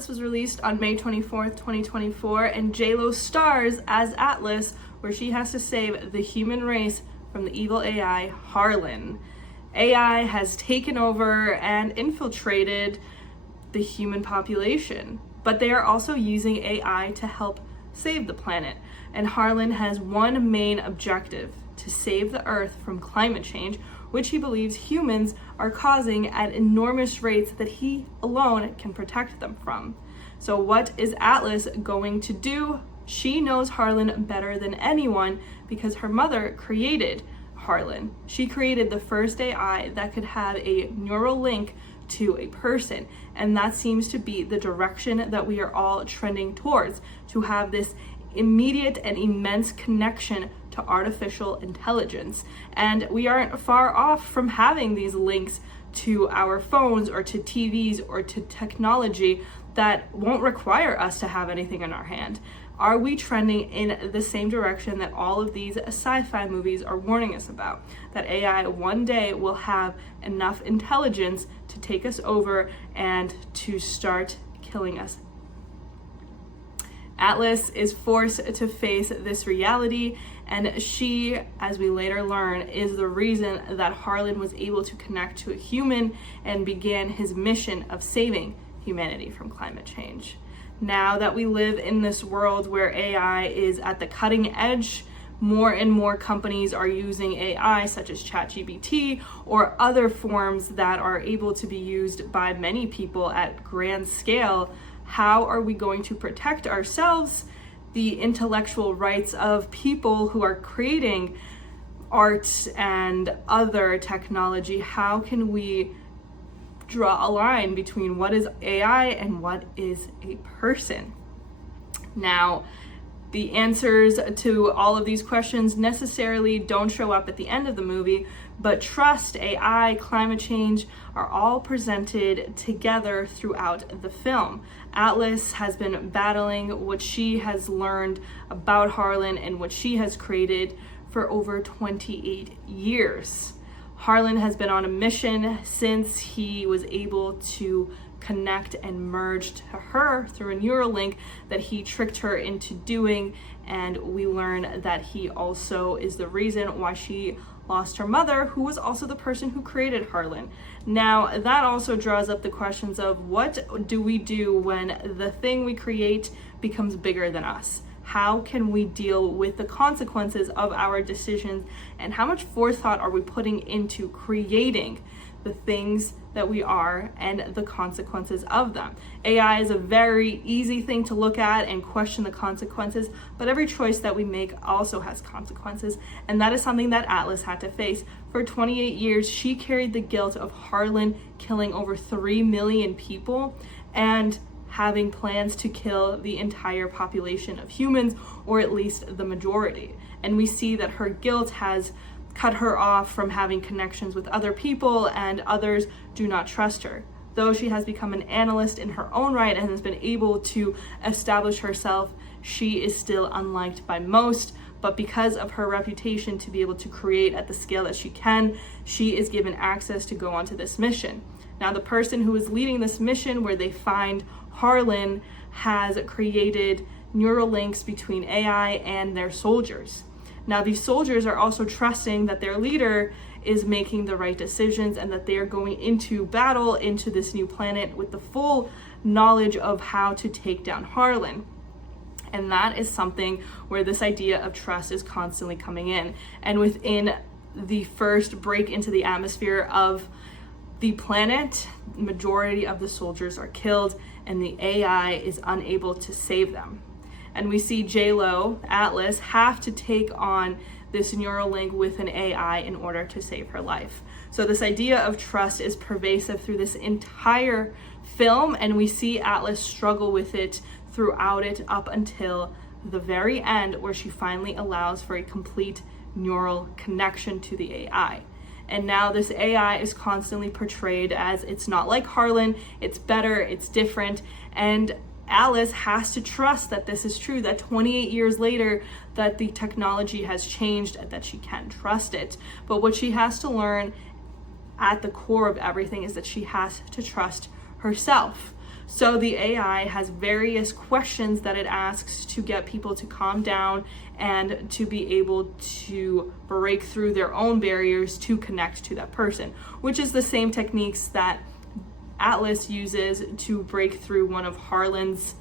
Atlas was released on May 24th, 2024, and J-Lo stars as Atlas, where she has to save the human race from the evil AI, Harlan. AI has taken over and infiltrated the human population, but they are also using AI to help save the planet. And Harlan has one main objective: to save the Earth from climate change, which he believes humans are causing at enormous rates that he alone can protect them from. So what is Atlas going to do? She knows Harlan better than anyone because her mother created Harlan. She created the first AI that could have a neural link to a person, and that seems to be the direction that we are all trending towards, to have this immediate and immense connection to artificial intelligence. And we aren't far off from having these links to our phones or to TVs or to technology that won't require us to have anything in our hand. Are we trending in the same direction that all of these sci-fi movies are warning us about? That AI one day will have enough intelligence to take us over and to start killing us. Atlas is forced to face this reality, and she, as we later learn, is the reason that Harlan was able to connect to a human and began his mission of saving humanity from climate change. Now that we live in this world where AI is at the cutting edge, more and more companies are using AI, such as ChatGPT or other forms that are able to be used by many people at grand scale. How are we going to protect ourselves, the intellectual rights of people who are creating art and other technology? How can we draw a line between what is AI and what is a person? Now, the answers to all of these questions necessarily don't show up at the end of the movie, but trust, AI, climate change are all presented together throughout the film. Atlas has been battling what she has learned about Harlan and what she has created for over 28 years. Harlan has been on a mission since he was able to connect and merge to her through a neural link that he tricked her into doing, and we learn that he also is the reason why she lost her mother, who was also the person who created Harlan. Now, that also draws up the questions of what do we do when the thing we create becomes bigger than us? How can we deal with the consequences of our decisions, and how much forethought are we putting into creating the things that we are and the consequences of them? AI is a very easy thing to look at and question the consequences, but every choice that we make also has consequences, and that is something that Atlas had to face. For 28 years, she carried the guilt of Harlan killing over 3 million people and having plans to kill the entire population of humans, or at least the majority. And we see that her guilt has cut her off from having connections with other people, and others do not trust her. Though she has become an analyst in her own right and has been able to establish herself, she is still unliked by most. But because of her reputation to be able to create at the scale that she can, she is given access to go onto this mission. Now, the person who is leading this mission, where they find Harlan, has created neural links between AI and their soldiers. Now, these soldiers are also trusting that their leader is making the right decisions and that they are going into battle into this new planet with the full knowledge of how to take down Harlan. And that is something where this idea of trust is constantly coming in. And within the first break into the atmosphere of the planet, majority of the soldiers are killed and the AI is unable to save them. And we see J-Lo, Atlas, have to take on this neural link with an AI in order to save her life. So this idea of trust is pervasive through this entire film, and we see Atlas struggle with it throughout it up until the very end, where she finally allows for a complete neural connection to the AI. And now this AI is constantly portrayed as it's not like Harlan, it's better, it's different, and Alice has to trust that this is true, that 28 years later, that the technology has changed and that she can trust it. But what she has to learn at the core of everything is that she has to trust herself. So the AI has various questions that it asks to get people to calm down and to be able to break through their own barriers to connect to that person, which is the same techniques that Atlas uses to break through one of Harlan's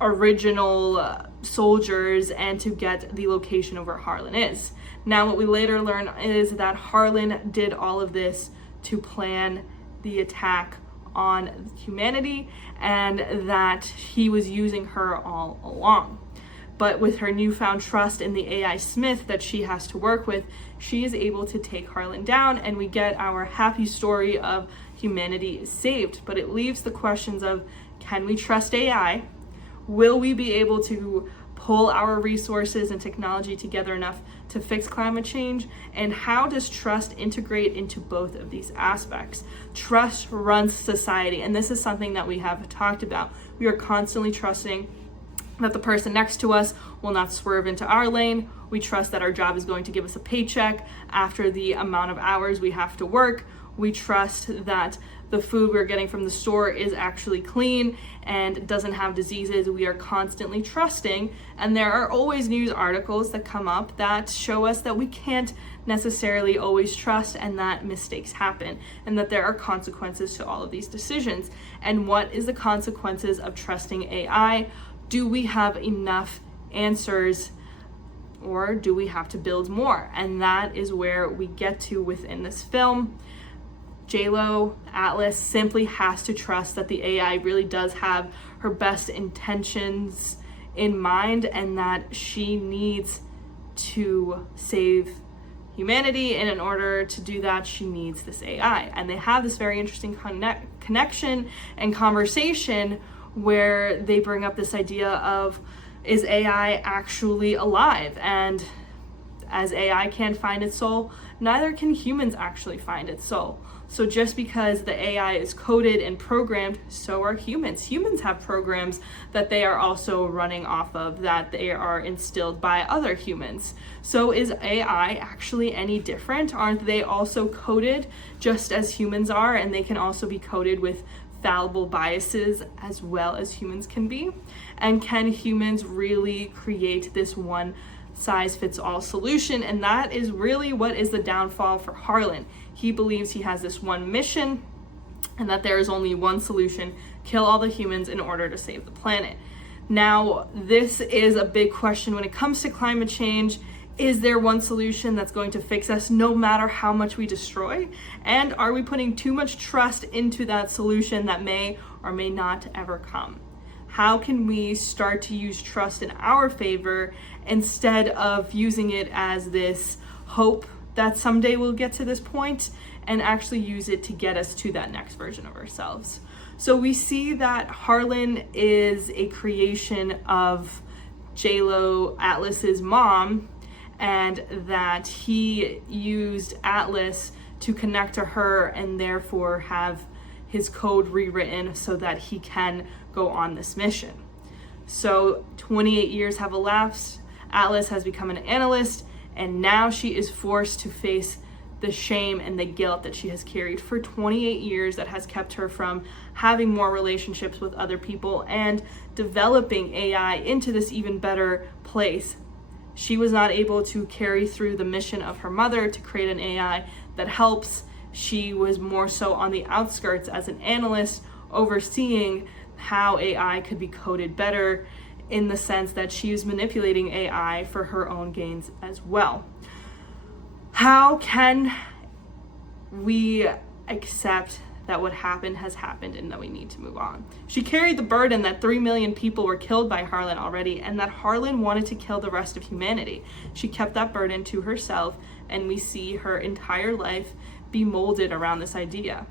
original soldiers and to get the location of where Harlan is. Now, what we later learn is that Harlan did all of this to plan the attack on humanity and that he was using her all along. But with her newfound trust in the AI Smith that she has to work with, she is able to take Harlan down, and we get our happy story of humanity is saved. But it leaves the questions of, can we trust AI? Will we be able to pull our resources and technology together enough to fix climate change? And how does trust integrate into both of these aspects? Trust runs society, and this is something that we have talked about. We are constantly trusting that the person next to us will not swerve into our lane. We trust that our job is going to give us a paycheck after the amount of hours we have to work. We trust that the food we're getting from the store is actually clean and doesn't have diseases. We are constantly trusting, and there are always news articles that come up that show us that we can't necessarily always trust and that mistakes happen and that there are consequences to all of these decisions. And what is the consequences of trusting AI? Do we have enough answers, or do we have to build more? And that is where we get to within this film. JLo, Atlas, simply has to trust that the AI really does have her best intentions in mind and that she needs to save humanity, and in order to do that, she needs this AI. And they have this very interesting connection and conversation where they bring up this idea of, is AI actually alive? And as AI can't find its soul, neither can humans actually find its soul. So just because the AI is coded and programmed, so are humans. Humans have programs that they are also running off of, that they are instilled by other humans. So is AI actually any different? Aren't they also coded just as humans are, and they can also be coded with fallible biases as well as humans can be? And can humans really create this one size fits all solution? And that is really what is the downfall for Harlan. He believes he has this one mission and that there is only one solution: kill all the humans in order to save the planet. Now, this is a big question when it comes to climate change. Is there one solution that's going to fix us no matter how much we destroy? And are we putting too much trust into that solution that may or may not ever come? How can we start to use trust in our favor instead of using it as this hope that someday we'll get to this point, and actually use it to get us to that next version of ourselves? So we see that Harlan is a creation of JLo, Atlas's mom, and that he used Atlas to connect to her and therefore have his code rewritten so that he can go on this mission. So 28 years have elapsed. Atlas has become an analyst, and now she is forced to face the shame and the guilt that she has carried for 28 years that has kept her from having more relationships with other people and developing AI into this even better place. She was not able to carry through the mission of her mother to create an AI that helps. She was more so on the outskirts as an analyst, overseeing how AI could be coded better, in the sense that she is manipulating AI for her own gains as well. How can we accept that what happened has happened and that we need to move on? She carried the burden that 3 million people were killed by Harlan already, and that Harlan wanted to kill the rest of humanity. She kept that burden to herself, and we see her entire life be molded around this idea.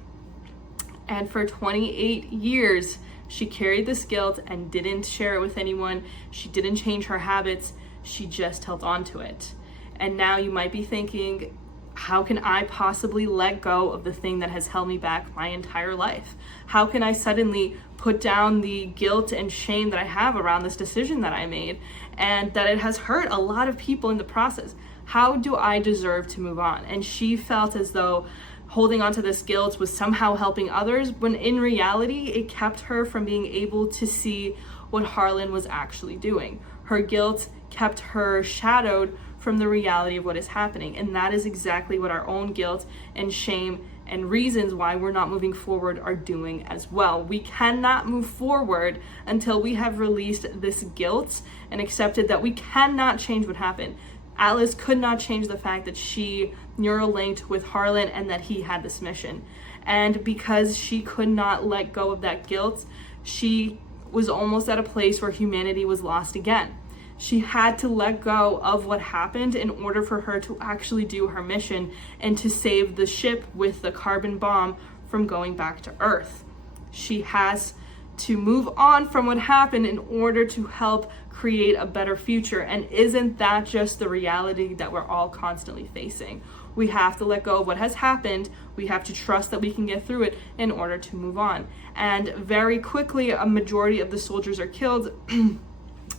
And for 28 years, she carried this guilt and didn't share it with anyone. She didn't change her habits. She just held on to it. And now you might be thinking, how can I possibly let go of the thing that has held me back my entire life? How can I suddenly put down the guilt and shame that I have around this decision that I made and that it has hurt a lot of people in the process? How do I deserve to move on? And she felt as though holding on to this guilt was somehow helping others, when in reality, it kept her from being able to see what Harlan was actually doing. Her guilt kept her shadowed from the reality of what is happening. And that is exactly what our own guilt and shame and reasons why we're not moving forward are doing as well. We cannot move forward until we have released this guilt and accepted that we cannot change what happened. Atlas could not change the fact that she neural linked with Harlan and that he had this mission. And because she could not let go of that guilt, she was almost at a place where humanity was lost again. She had to let go of what happened in order for her to actually do her mission and to save the ship with the carbon bomb from going back to Earth. She has to move on from what happened in order to help create a better future. And isn't that just the reality that we're all constantly facing? We have to let go of what has happened. We have to trust that we can get through it in order to move on. And very quickly, a majority of the soldiers are killed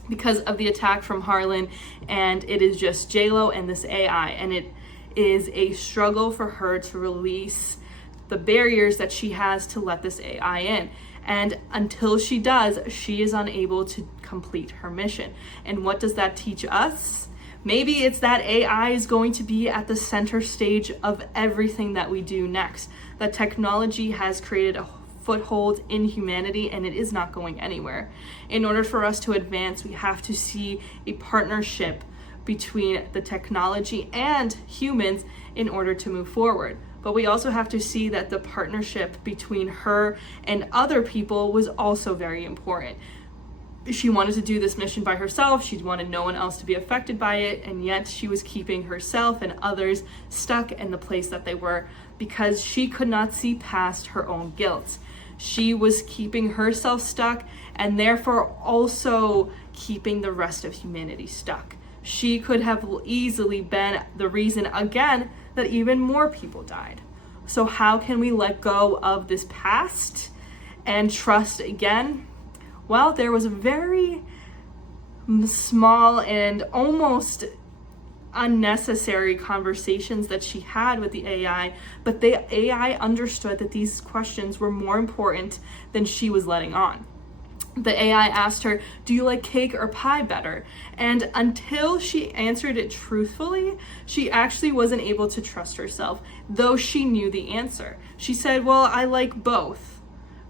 because of the attack from Harlan, and it is just JLo and this AI, and it is a struggle for her to release the barriers that she has to let this AI in. And until she does, she is unable to complete her mission. And what does that teach us? Maybe it's that AI is going to be at the center stage of everything that we do next. That technology has created a foothold in humanity, and it is not going anywhere. In order for us to advance, we have to see a partnership between the technology and humans in order to move forward. But we also have to see that the partnership between her and other people was also very important. She wanted to do this mission by herself. She wanted no one else to be affected by it, and yet she was keeping herself and others stuck in the place that they were because she could not see past her own guilt. She was keeping herself stuck and therefore also keeping the rest of humanity stuck. She could have easily been the reason again that even more people died. So how can we let go of this past and trust again? Well, there was a very small and almost unnecessary conversations that she had with the AI, but the AI understood that these questions were more important than she was letting on. The AI asked her, "Do you like cake or pie better?" And until she answered it truthfully, she actually wasn't able to trust herself, though she knew the answer. She said, "Well, I like both."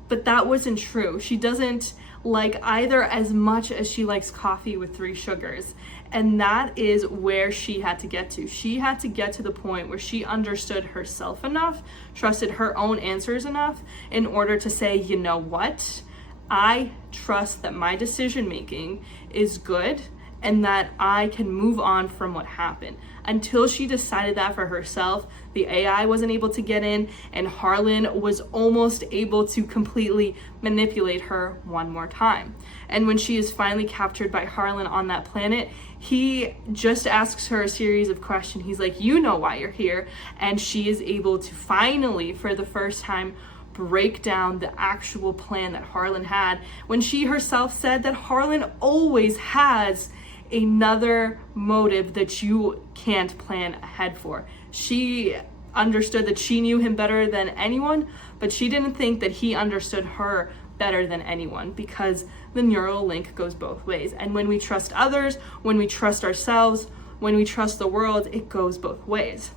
But that wasn't true. She doesn't like either as much as she likes coffee with 3 sugars. And that is where she had to get to. She had to get to the point where she understood herself enough, trusted her own answers enough in order to say, you know what? I trust that my decision making is good and that I can move on from what happened. Until she decided that for herself, the AI wasn't able to get in, and Harlan was almost able to completely manipulate her one more time. And when she is finally captured by Harlan on that planet, he just asks her a series of questions. He's like, "You know why you're here." And she is able to finally, for the first time, break down the actual plan that Harlan had, when she herself said that Harlan always has another motive that you can't plan ahead for. She understood that she knew him better than anyone, but she didn't think that he understood her better than anyone, because the neural link goes both ways. And when we trust others, when we trust ourselves, when we trust the world, it goes both ways.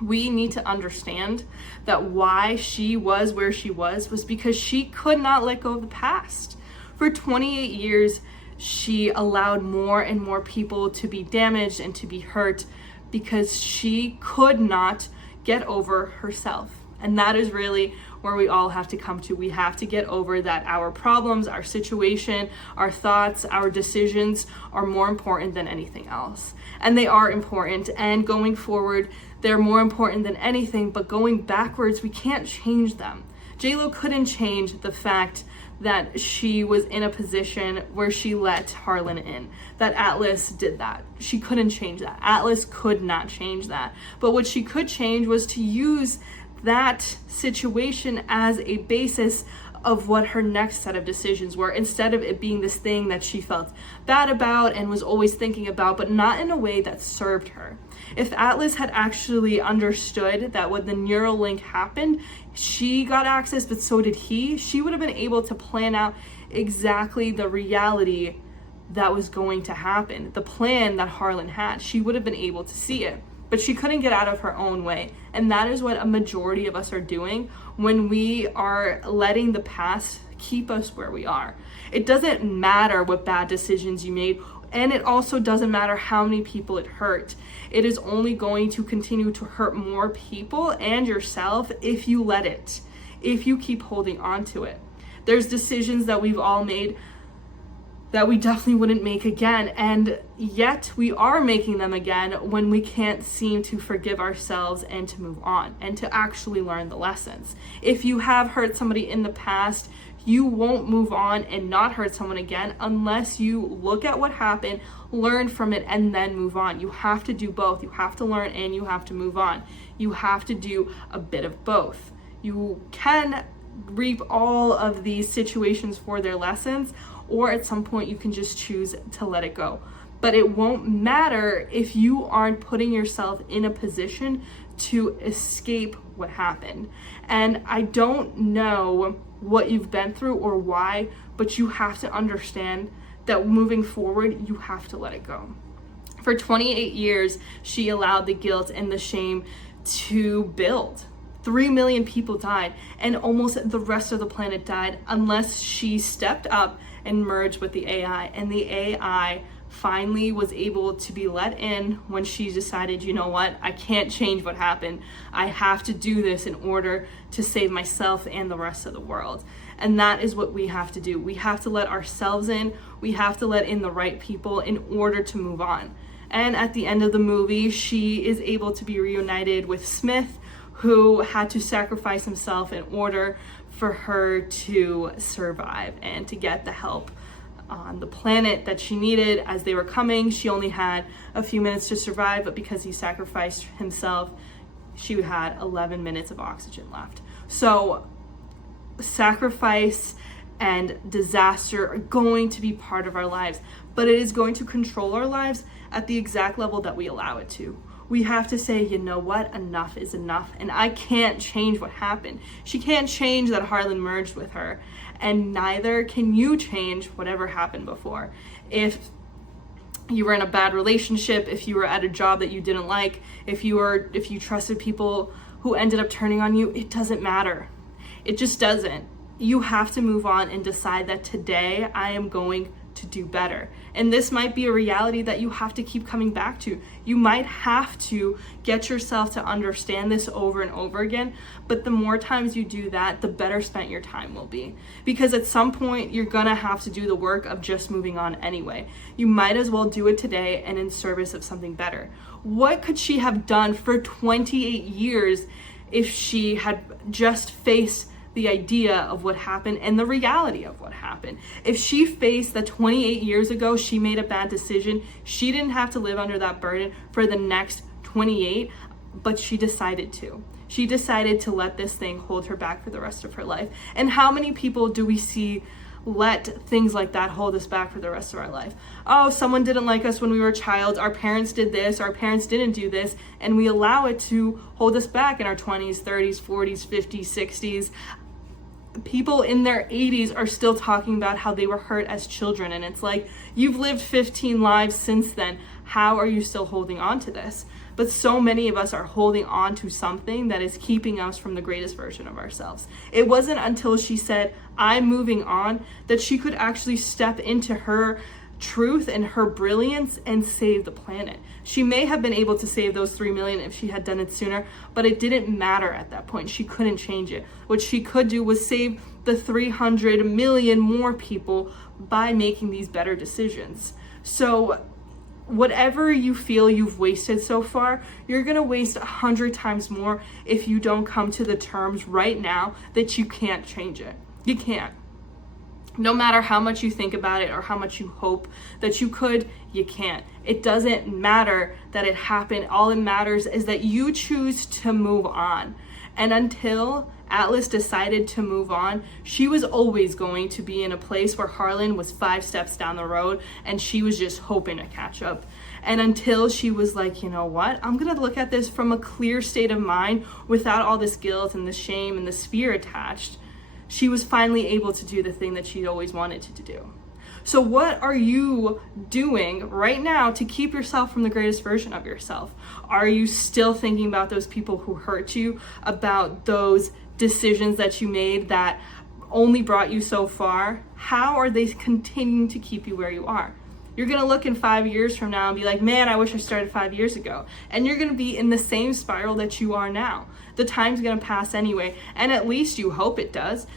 We need to understand that why she was where she was because she could not let go of the past. For 28 years, she allowed more and more people to be damaged and to be hurt because she could not get over herself. And that is really where we all have to come to. We have to get over that our problems, our situation, our thoughts, our decisions are more important than anything else. And they are important. And going forward, they're more important than anything. But going backwards, we can't change them. JLo couldn't change the fact that she was in a position where she let Harlan in, that Atlas did that. She couldn't change that. Atlas could not change that. But what she could change was to use that situation as a basis of what her next set of decisions were, instead of it being this thing that she felt bad about and was always thinking about, but not in a way that served her. If Atlas had actually understood that when the neural link happened, she got access, but so did he, she would have been able to plan out exactly the reality that was going to happen. The plan that Harlan had, she would have been able to see it, but she couldn't get out of her own way. And that is what a majority of us are doing when we are letting the past keep us where we are. It doesn't matter what bad decisions you made, and it also doesn't matter how many people it hurt. It is only going to continue to hurt more people and yourself if you let it, if you keep holding on to it. There's decisions that we've all made that we definitely wouldn't make again, and yet we are making them again when we can't seem to forgive ourselves and to move on and to actually learn the lessons. If you have hurt somebody in the past, you won't move on and not hurt someone again unless you look at what happened, learn from it, and then move on. You have to do both. You have to learn and you have to move on. You have to do a bit of both. You can reap all of these situations for their lessons, or at some point you can just choose to let it go. But it won't matter if you aren't putting yourself in a position to escape what happened. And I don't know what you've been through or why, but you have to understand that moving forward, you have to let it go. For 28 years, she allowed the guilt and the shame to build. 3 million people died, and almost the rest of the planet died unless she stepped up and merged with the AI. And the AI finally was able to be let in when she decided, you know what, I can't change what happened. I have to do this in order to save myself and the rest of the world. And that is what we have to do. We have to let ourselves in. We have to let in the right people in order to move on. And at the end of the movie, she is able to be reunited with Smith, who had to sacrifice himself in order for her to survive and to get the help on the planet that she needed. As they were coming, she only had a few minutes to survive, but because he sacrificed himself, she had 11 minutes of oxygen left. So sacrifice and disaster are going to be part of our lives, but it is going to control our lives at the exact level that we allow it to. We have to say, you know what, enough is enough, and I can't change what happened. She can't change that Harlan merged with her, and neither can you change whatever happened before. If you were in a bad relationship, if you were at a job that you didn't like, if you trusted people who ended up turning on you, it doesn't matter. It just doesn't. You have to move on and decide that today I am going to do better. And this might be a reality that you have to keep coming back to. You might have to get yourself to understand this over and over again, but the more times you do that, the better spent your time will be. Because at some point, you're gonna have to do the work of just moving on anyway. You might as well do it today and in service of something better. What could she have done for 28 years if she had just faced the idea of what happened and the reality of what happened? If she faced that 28 years ago, she made a bad decision, she didn't have to live under that burden for the next 28, but she decided to. She decided to let this thing hold her back for the rest of her life. And how many people do we see let things like that hold us back for the rest of our life? Oh, someone didn't like us when we were a child, our parents did this, our parents didn't do this, and we allow it to hold us back in our 20s, 30s, 40s, 50s, 60s. People in their 80s are still talking about how they were hurt as children, and it's like, you've lived 15 lives since then. How are you still holding on to this? But so many of us are holding on to something that is keeping us from the greatest version of ourselves. It wasn't until she said, I'm moving on, that she could actually step into her truth and her brilliance and save the planet. She may have been able to save those 3 million if she had done it sooner, but it didn't matter at that point. She couldn't change it. What she could do was save the 300 million more people by making these better decisions. So whatever you feel you've wasted so far, you're gonna waste 100 times more if you don't come to the terms right now that you can't change it. You can't. No matter how much you think about it or how much you hope that you could, you can't. It doesn't matter that it happened. All it matters is that you choose to move on. And until Atlas decided to move on, she was always going to be in a place where Harlan was 5 steps down the road, and she was just hoping to catch up. And until she was like, you know what, I'm gonna look at this from a clear state of mind without all this guilt and the shame and the fear attached, she was finally able to do the thing that she'd always wanted to do. So what are you doing right now to keep yourself from the greatest version of yourself? Are you still thinking about those people who hurt you, about those decisions that you made that only brought you so far? How are they continuing to keep you where you are? You're gonna look in 5 years from now and be like, man, I wish I started 5 years ago. And you're gonna be in the same spiral that you are now. The time's gonna pass anyway, and at least you hope it does.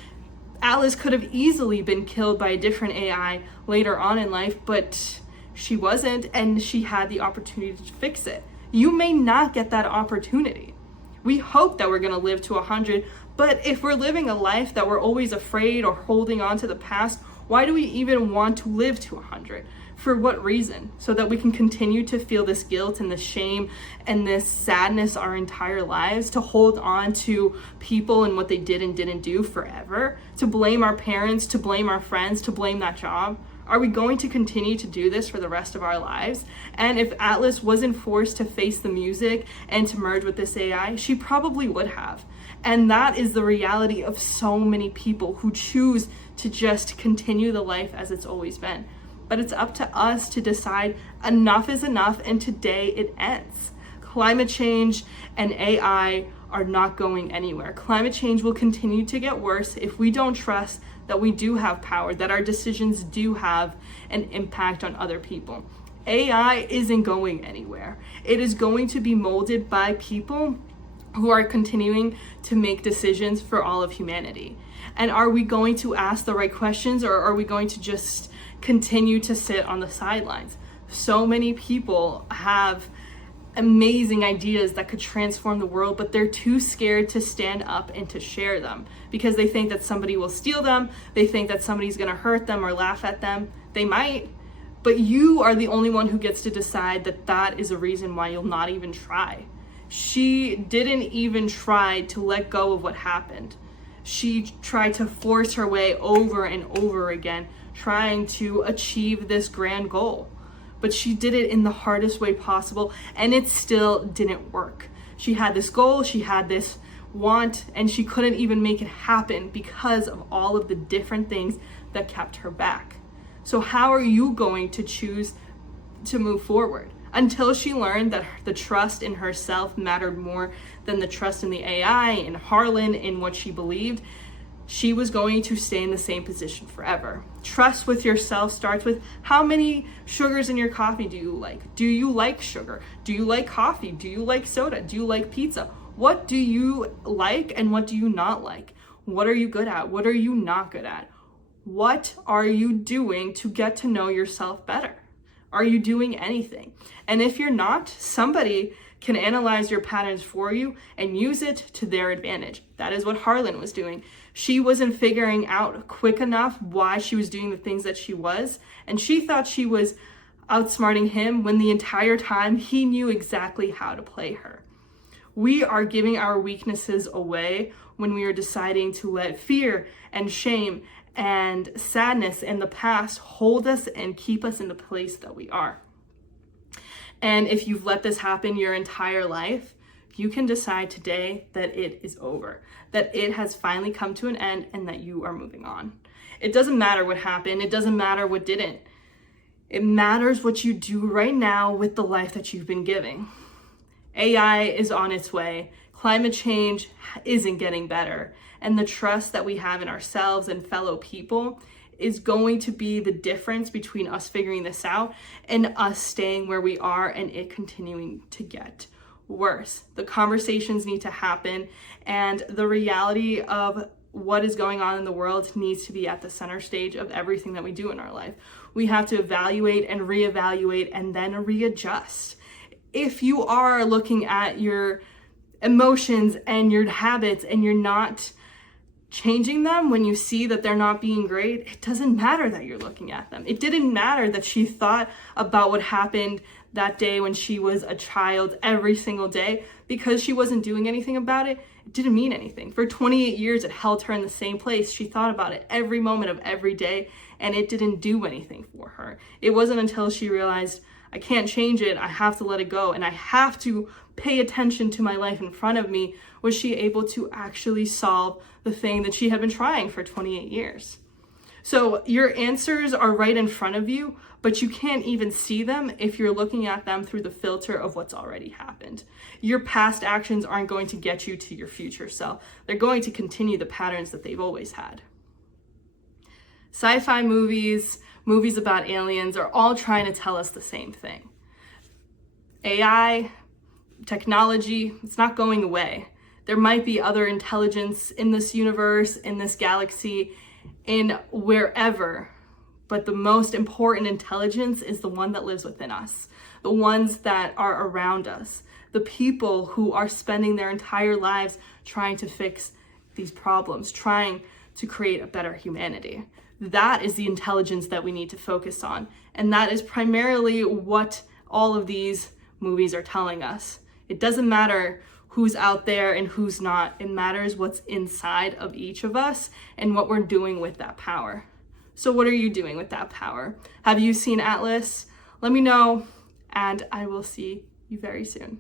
Alice could have easily been killed by a different AI later on in life, but she wasn't, and she had the opportunity to fix it. You may not get that opportunity. We hope that we're gonna live to 100, but if we're living a life that we're always afraid or holding on to the past, why do we even want to live to 100? For what reason? So that we can continue to feel this guilt and this shame and this sadness our entire lives, to hold on to people and what they did and didn't do forever, to blame our parents, to blame our friends, to blame that job? Are we going to continue to do this for the rest of our lives? And if Atlas wasn't forced to face the music and to merge with this AI, she probably would have. And that is the reality of so many people who choose to just continue the life as it's always been. But it's up to us to decide enough is enough, and today it ends. Climate change and AI are not going anywhere. Climate change will continue to get worse if we don't trust that we do have power, that our decisions do have an impact on other people. AI isn't going anywhere. It is going to be molded by people who are continuing to make decisions for all of humanity. And are we going to ask the right questions, or are we going to just continue to sit on the sidelines? So many people have amazing ideas that could transform the world, but they're too scared to stand up and to share them because they think that somebody will steal them. They think that somebody's going to hurt them or laugh at them. They might, but you are the only one who gets to decide that that is a reason why you'll not even try. She didn't even try to let go of what happened. She tried to force her way over and over again, trying to achieve this grand goal. But she did it in the hardest way possible, and it still didn't work. She had this goal, she had this want, and she couldn't even make it happen because of all of the different things that kept her back. So how are you going to choose to move forward? Until she learned that the trust in herself mattered more than the trust in the AI, in Harlan, in what she believed, she was going to stay in the same position forever. Trust with yourself starts with how many sugars in your coffee do you like? Do you like sugar? Do you like coffee? Do you like soda? Do you like pizza? What do you like and what do you not like? What are you good at? What are you not good at? What are you doing to get to know yourself better? Are you doing anything? And if you're not, somebody can analyze your patterns for you and use it to their advantage. That is what Harlan was doing. She wasn't figuring out quick enough why she was doing the things that she was, and she thought she was outsmarting him when the entire time he knew exactly how to play her. We are giving our weaknesses away when we are deciding to let fear and shame and sadness in the past hold us and keep us in the place that we are. And if you've let this happen your entire life, you can decide today that it is over, that it has finally come to an end, and that you are moving on. It doesn't matter what happened. It doesn't matter what didn't. It matters what you do right now with the life that you've been giving. AI is on its way. Climate change isn't getting better. And the trust that we have in ourselves and fellow people is going to be the difference between us figuring this out and us staying where we are and it continuing to get worse. The conversations need to happen, and the reality of what is going on in the world needs to be at the center stage of everything that we do in our life. We have to evaluate and reevaluate and then readjust. If you are looking at your emotions and your habits and you're not changing them when you see that they're not being great, it doesn't matter that you're looking at them. It didn't matter that she thought about what happened that day when she was a child every single day because she wasn't doing anything about it. It it didn't mean anything. For 28 years, it held her in the same place. She thought about it every moment of every day, and it didn't do anything for her. It wasn't until she realized, I can't change it, I have to let it go, and I have to pay attention to my life in front of me, was she able to actually solve the thing that she had been trying for 28 years. So your answers are right in front of you, but you can't even see them if you're looking at them through the filter of what's already happened. Your past actions aren't going to get you to your future self. They're going to continue the patterns that they've always had. Sci-fi movies, movies about aliens are all trying to tell us the same thing. AI, technology, it's not going away. There might be other intelligence in this universe, in this galaxy, in wherever, but the most important intelligence is the one that lives within us, the ones that are around us, the people who are spending their entire lives trying to fix these problems, trying to create a better humanity. That is the intelligence that we need to focus on, and that is primarily what all of these movies are telling us. It doesn't matter who's out there and who's not. It matters what's inside of each of us and what we're doing with that power. So what are you doing with that power? Have you seen Atlas? Let me know, and I will see you very soon.